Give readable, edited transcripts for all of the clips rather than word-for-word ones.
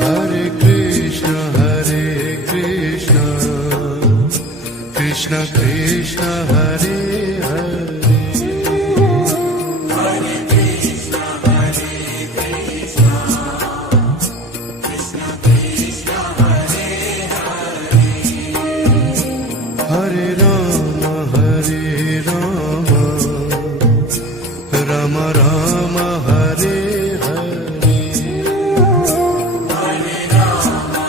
Hare Krishna, Krishna Krishna, Hare Hare. Hare Krishna, Krishna Krishna, Hare Hare. Hare Rama, Rama Rama, Hare Hare. Hare Rama,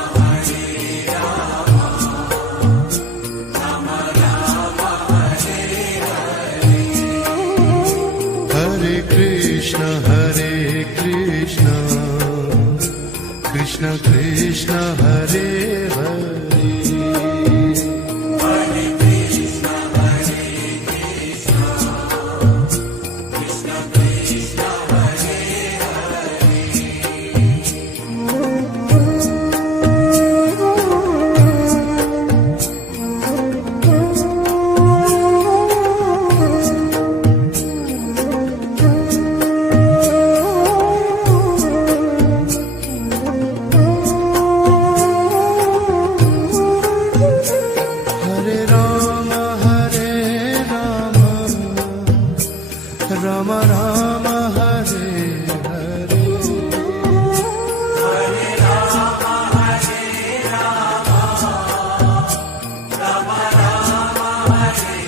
Rama Rama, Hare Hare. Hare Krishna, Krishna Krishna, Hare Hare. Hare Krishna, Krishna Krishna, Hare Hare Rama, Rama Rama, Hare Hare. Hare Rama, Rama Rama, Hare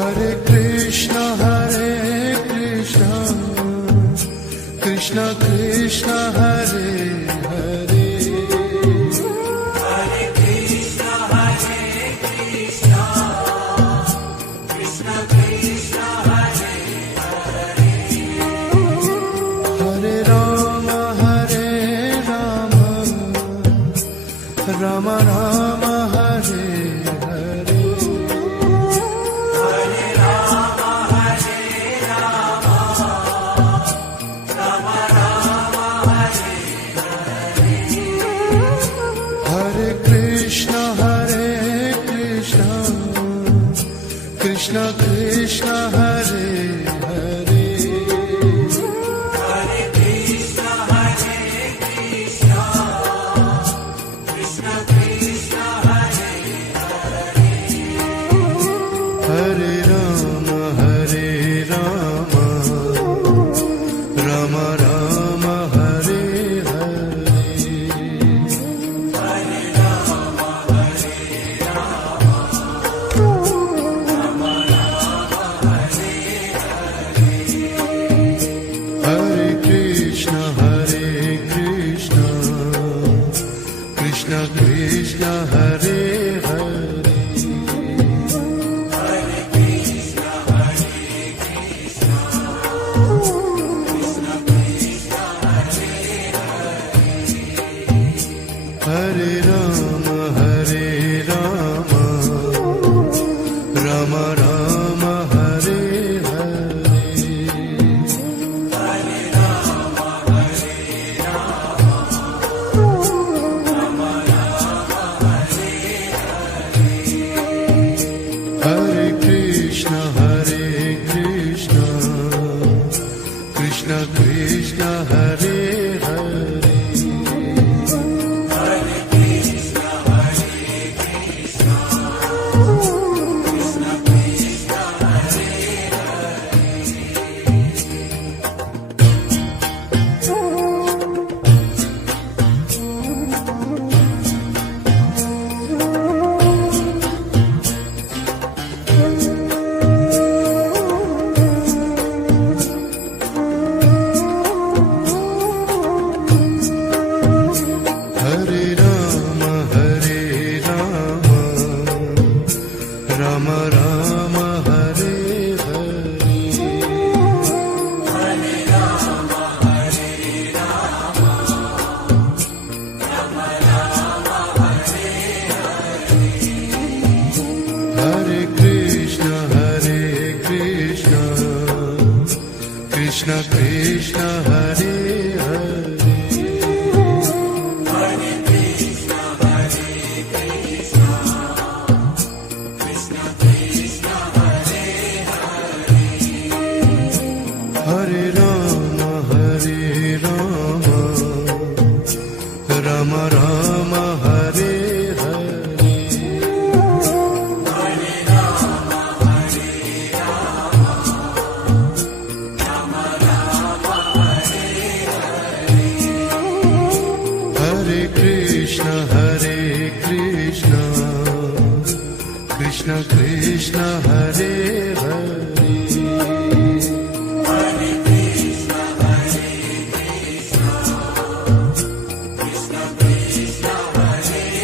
Hare Krishna, Krishna Krishna, Hare Hare. Hare Krishna, Krishna Krishna, Hare Hare Rama, Rama Rama, Hare Hare. Hare Rama, Rama Rama, Hare Hare Krishna, Krishna Krishna, Hare Hare. Hare Krishna, Krishna Krishna, Hare Hare Rama, Rama Rama, Hare Hare. Hare Rama, Rama Rama, Hare Hare Krishna, Krishna Krishna, Hare Hare. Hare Krishna, Krishna Krishna, Hare Hare Rama, Rama Rama, Hare Hare. Hare Rama, Rama Rama, Hare Hare Krishna, Krishna Krishna, Hare Hare. Hare Krishna, Krishna Krishna, Hare Hare Rama, Rama Rama, Hare Hare. Hare Rama, Rama Rama, Hare Hare Krishna, Krishna Krishna, Hare Hare. Hare Krishna, Krishna Krishna, Hare Krishna Krishna Hare Hare Hare Krishna Hare Krishna Krishna Krishna Hare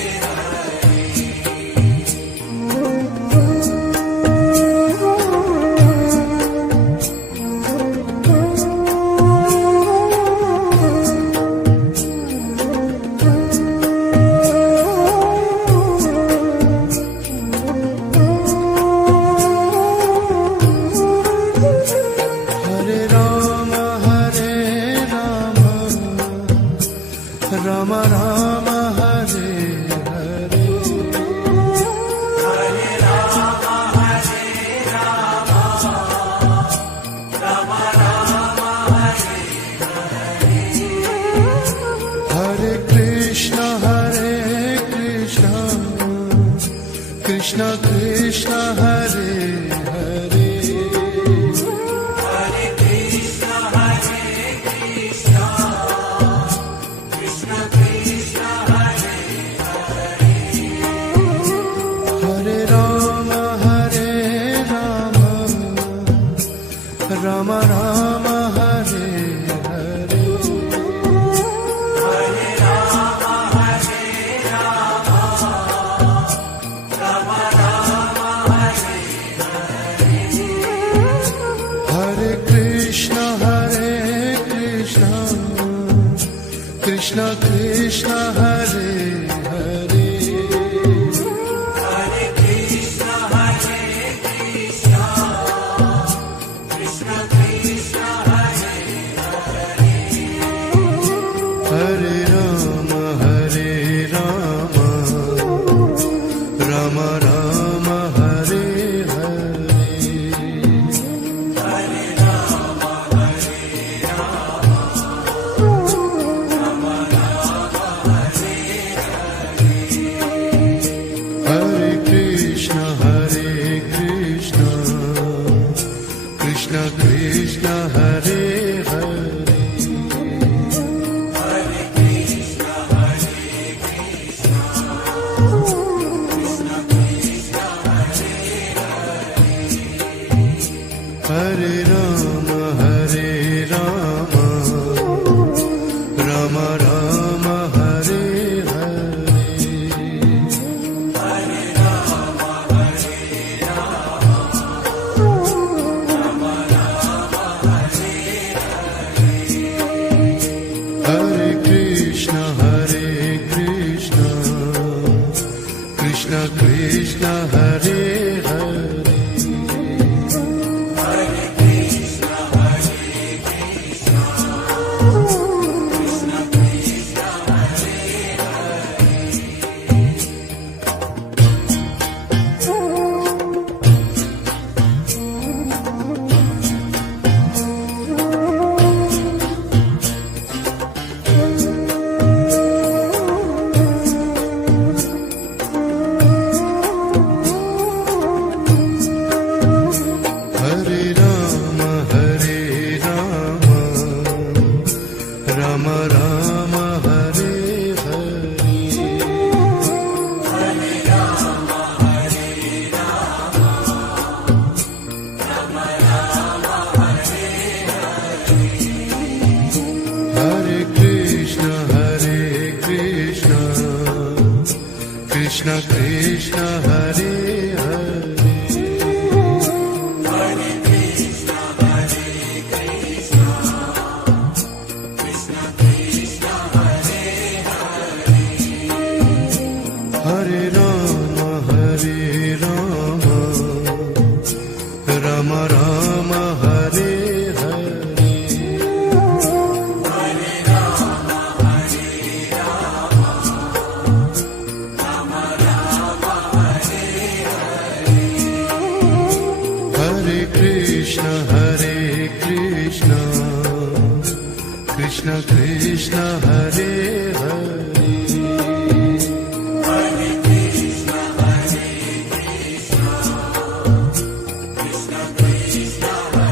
Hare Rama Hare Rama Rama Rama Hare Hare Hare Rama Hare Rama Rama Rama Hare Hare Krishna Krishna Krishna Hare Hare Hare Krishna Hare Krishna Krishna Krishna Hare Hare Rama Hare Rama Rama Rama Hare Hare Hare Rama Hare Rama Rama Rama Hare Hare Krishna Krishna Krishna Hare Hare Hare Krishna Hare Krishna Krishna Krishna Hare Hare Rama Hare Rama Rama Rama Hare Hare Hare Rama Hare Rama Rama Rama Hare Hare Krishna Krishna Krishna Hare Hare Hare Krishna Hare Krishna Krishna Krishna Hare Hare Rama Hare Rama Rama Rama Hare Hare Hare Rama Hare Rama Rama Rama Hare Hare Krishna Krishna Krishna Hare Hare Hare Krishna Hare Krishna Krishna Krishna Hare Hare Rama Hare Rama Rama Rama Hare Hare Hare Rama Hare Rama Rama Rama Hare Hare Krishna Krishna Krishna Hare Hare Hare Krishna Hare Krishna Krishna Krishna Hare Hare Rama Hare Rama Rama Rama Hare Hare Hare Rama Hare Rama Rama Rama Hare Hare Krishna Krishna Krishna Hare Hare Hare Krishna Hare Krishna Krishna Krishna Hare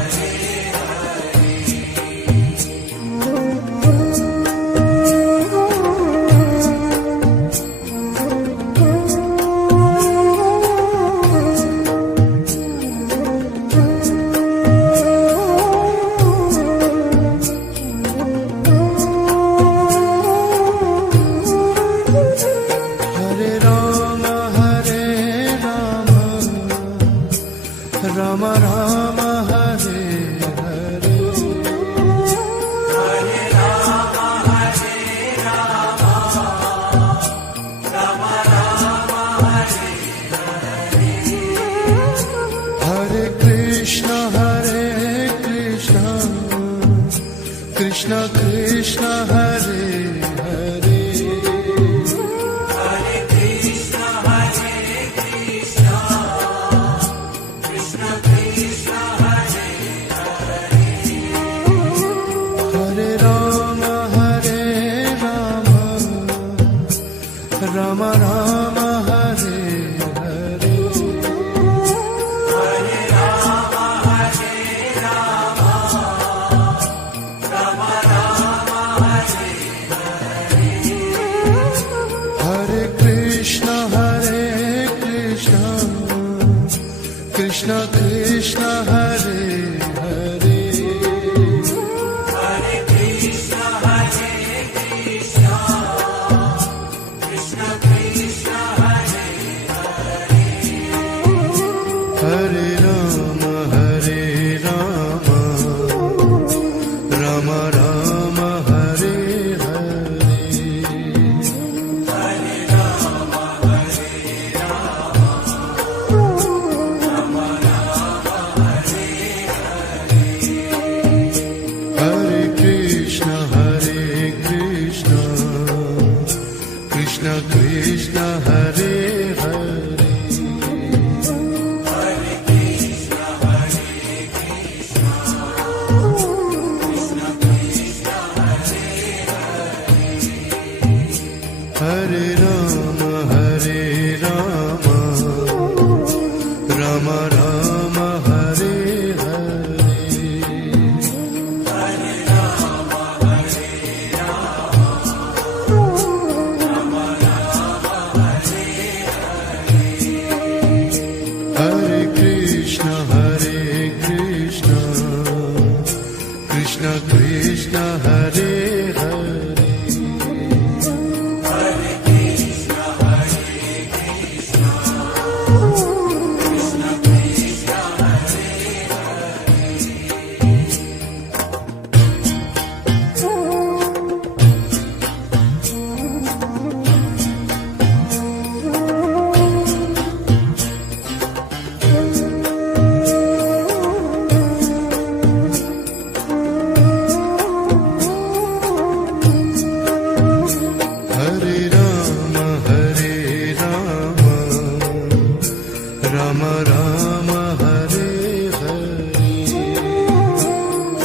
Krishna Krishna Hare Hare Hare Krishna, Hare Krishna, Krishna Krishna, Hare Hare, Hare Ram Ram Ram Hare Hare Hare Rama, Hare Rama, Rama Rama, Hare Hare Krishna Krishna Krishna Hare Hare Hare Krishna, Hare Krishna, Krishna Krishna, Hare Hare Ram Ram Ram Hare Hare Hare Rama, Hare Rama, Rama Rama, Hare Hare Krishna Krishna Krishna Hare Hare Hare Krishna, Hare Krishna, Krishna Krishna, Hare Hare Ram Ram Ram Hare Hare Hare Rama, Hare Rama, Rama Rama, Hare Hare Krishna Krishna Krishna Hare Hare Hare Krishna, Hare Krishna, Krishna Krishna, Hare Hare Ram Ram Ram Hare Hare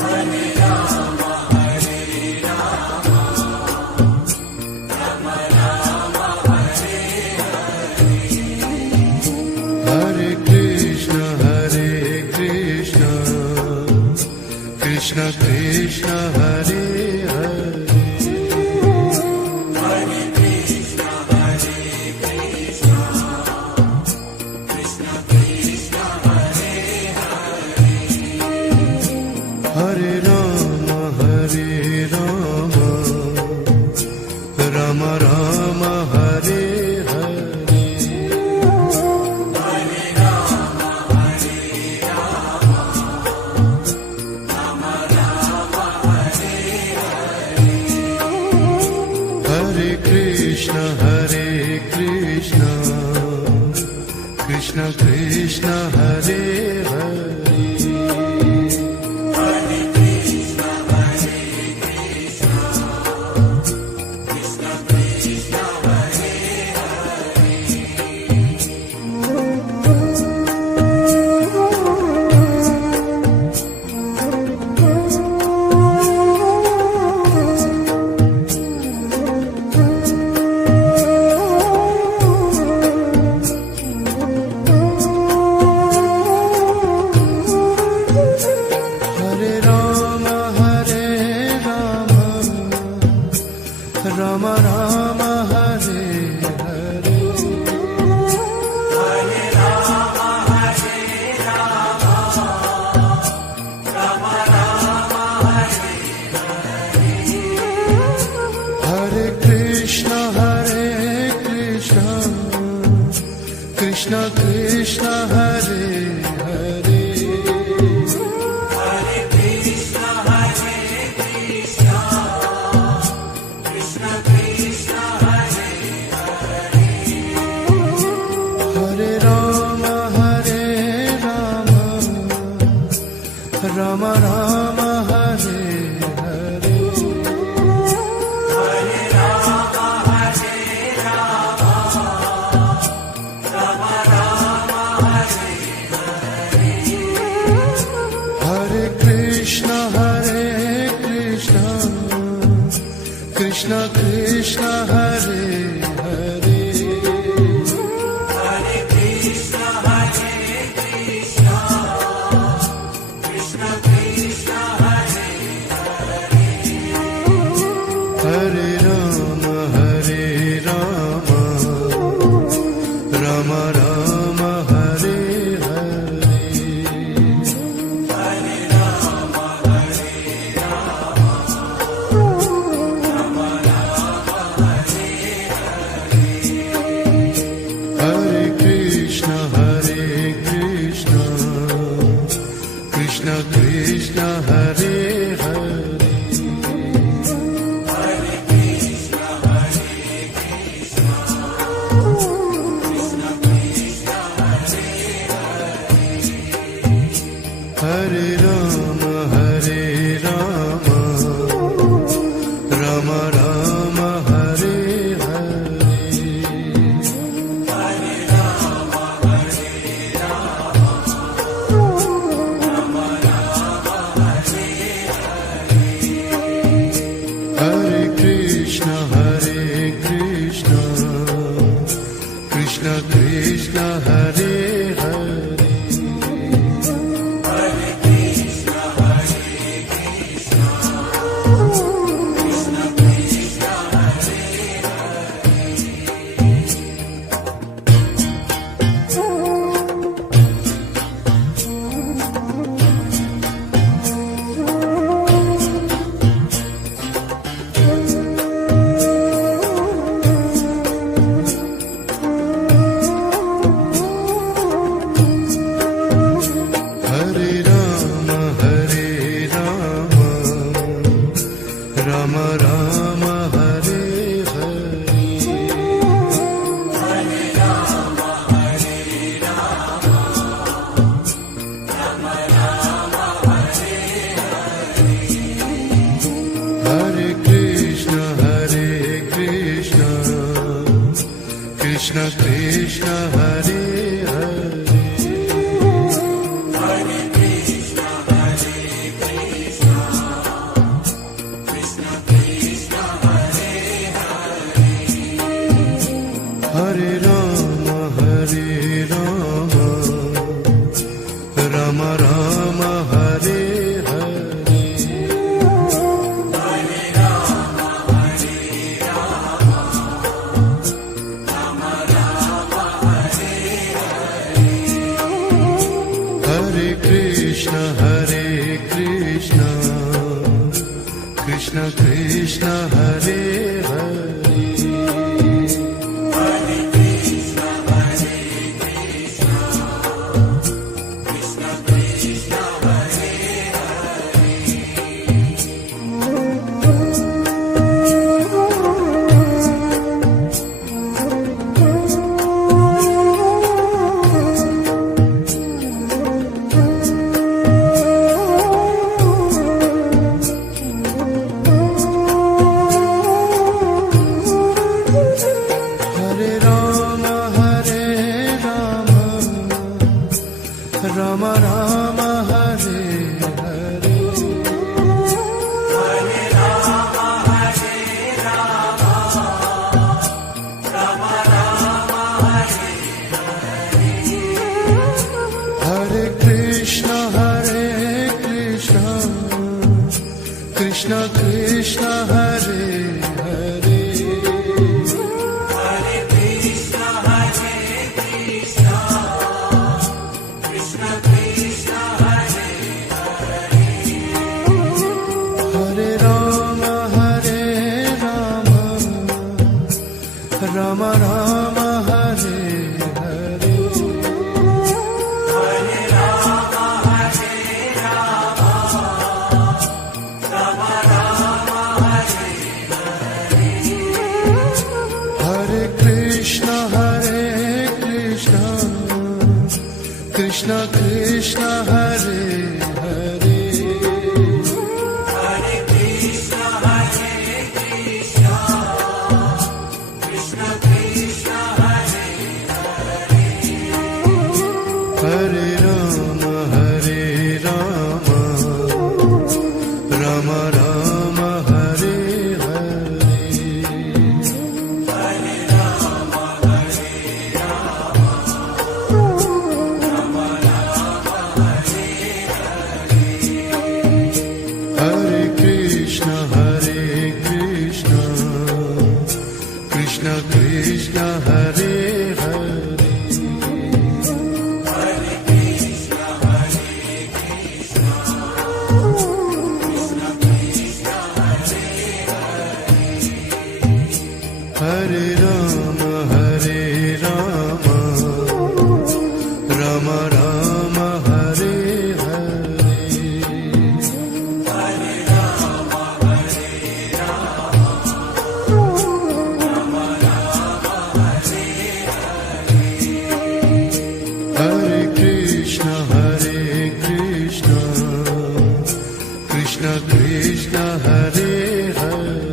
Hare Rama, Hare Rama, Rama Rama, Hare Hare Krishna Krishna Krishna Hare Hare Hare Krishna, Hare Krishna, Krishna Krishna, Hare Hare Ram Ram Ram Hare Hare Hare Rama, Hare Rama, Rama Rama, Hare Hare Krishna Krishna Krishna Hare Hare Hare Krishna, Hare Krishna, Krishna Krishna, Hare Hare Ram Ram Ram Hare Hare Hare Rama, Hare Rama, Rama Rama, Hare Hare Krishna Krishna Krishna Hare Hare Hare Krishna, Hare Krishna, Krishna Krishna, Hare Hare Ram Ram Ram Hare Hare Krishna Krishna Hare Hare Hare Krishna, Hare Krishna, Krishna Krishna, Hare Hare Rama Hare Rama Rama Rama Hare Hare Hare Rama, Hare Rama, Rama Rama, Hare Hare Krishna Krishna Krishna Hare Hare Hare Krishna, Hare Krishna, Krishna Krishna, Hare Hare Rama Hare Rama Rama Rama Hare Hare Hare Rama, Hare Rama, Rama Rama, Hare Hare Krishna Krishna Krishna Krishna Hare Hare Hare Krishna, Hare Krishna, Krishna Krishna, Hare Hare Rama Rama Rama Hare Hare Hare Rama, Hare Rama, Rama Rama, Hare Hare Krishna Krishna Krishna Hare Hare Hare Krishna, Hare Krishna, Krishna Krishna, Hare Hare Rama Rama Rama Hare Hare Hare Rama, Hare Rama, Rama Rama, Hare Hare Krishna Krishna Krishna Hare Hare Hare Krishna, Hare Krishna, Krishna Krishna, Hare Hare Rama Rama Rama Hare Hare Hare Rama, Hare Rama, Rama Rama, Hare Hare Krishna Krishna Krishna Hare Hare Hare Krishna, Hare Krishna, Krishna Krishna, Hare Hare Rama Rama Rama Hare Hare Hare Rama, Hare Rama, Rama Rama, Hare Hare Rama, Hare Rama, Rama Rama, Hare Hare. Hare Krishna, Krishna Krishna, Hare Hare.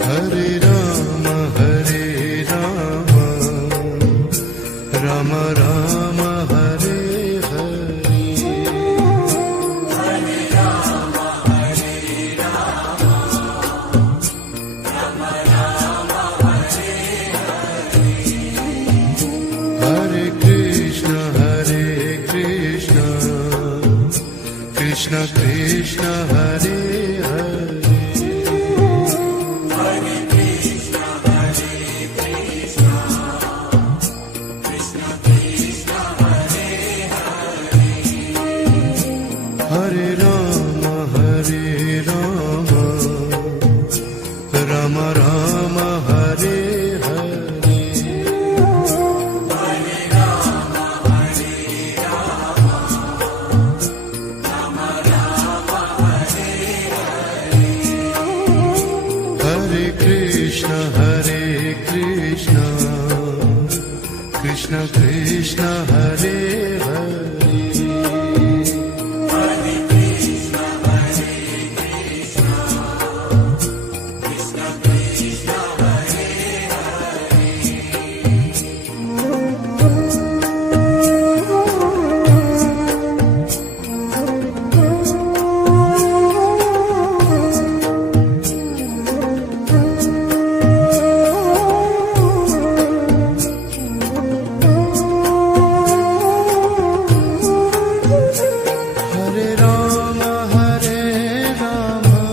Hare Rama, Hare Rama, Rama Rama, Hare Hare. Hare Krishna, Krishna Krishna, Hare Hare. Hare Rama, Hare Rama, Rama Rama, Hare Hare. Hare Krishna, Krishna Krishna, Hare Hare. Hare Rama, Hare Rama,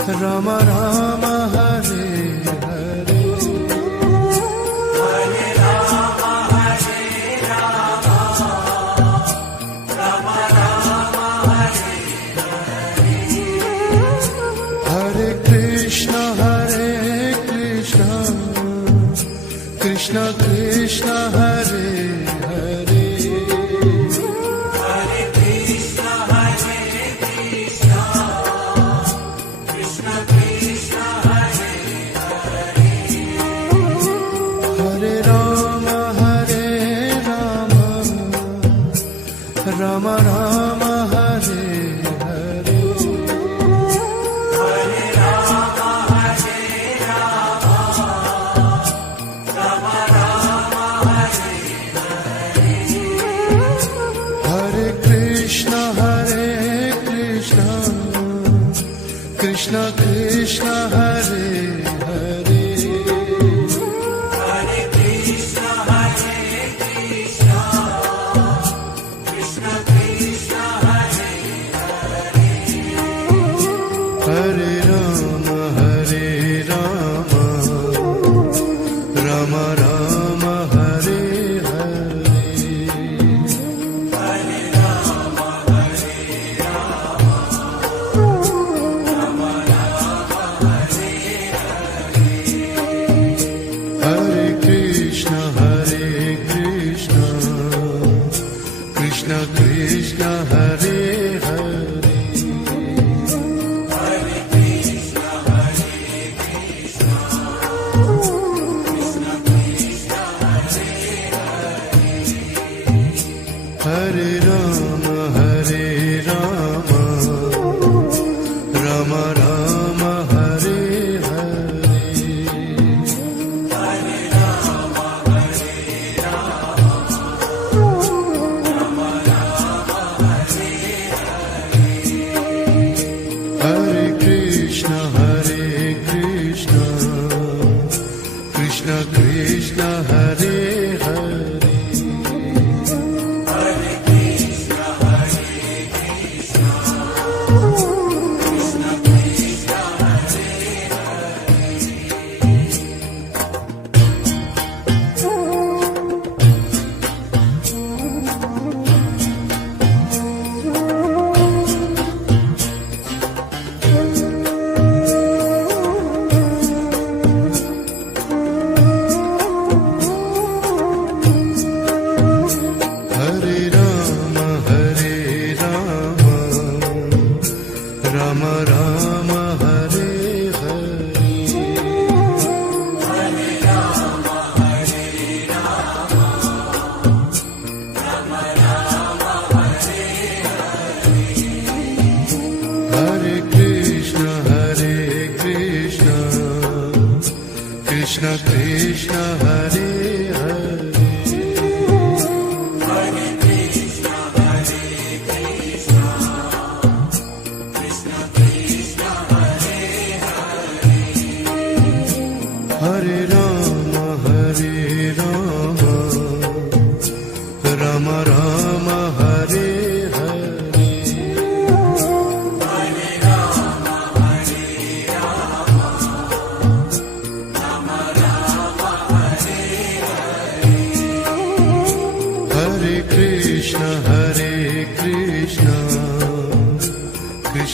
Rama Rama, Hare Hare. Hare Krishna, Krishna Krishna, Hare Hare. Hare Rama, Hare Rama, Rama Rama, Hare Hare. Hare Krishna, Krishna Krishna, Hare Hare. Hare Rama, Hare Rama, Rama Rama, Hare Hare. Hare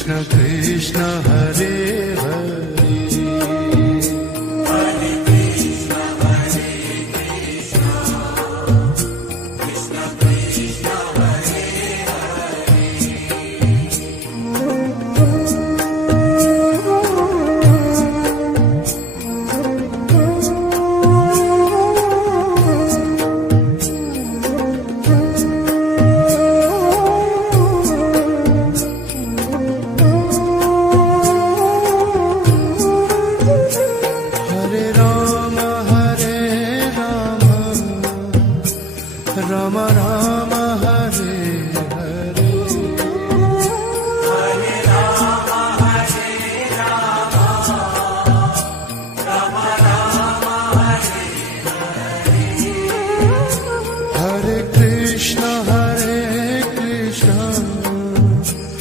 Krishna Krishna Hare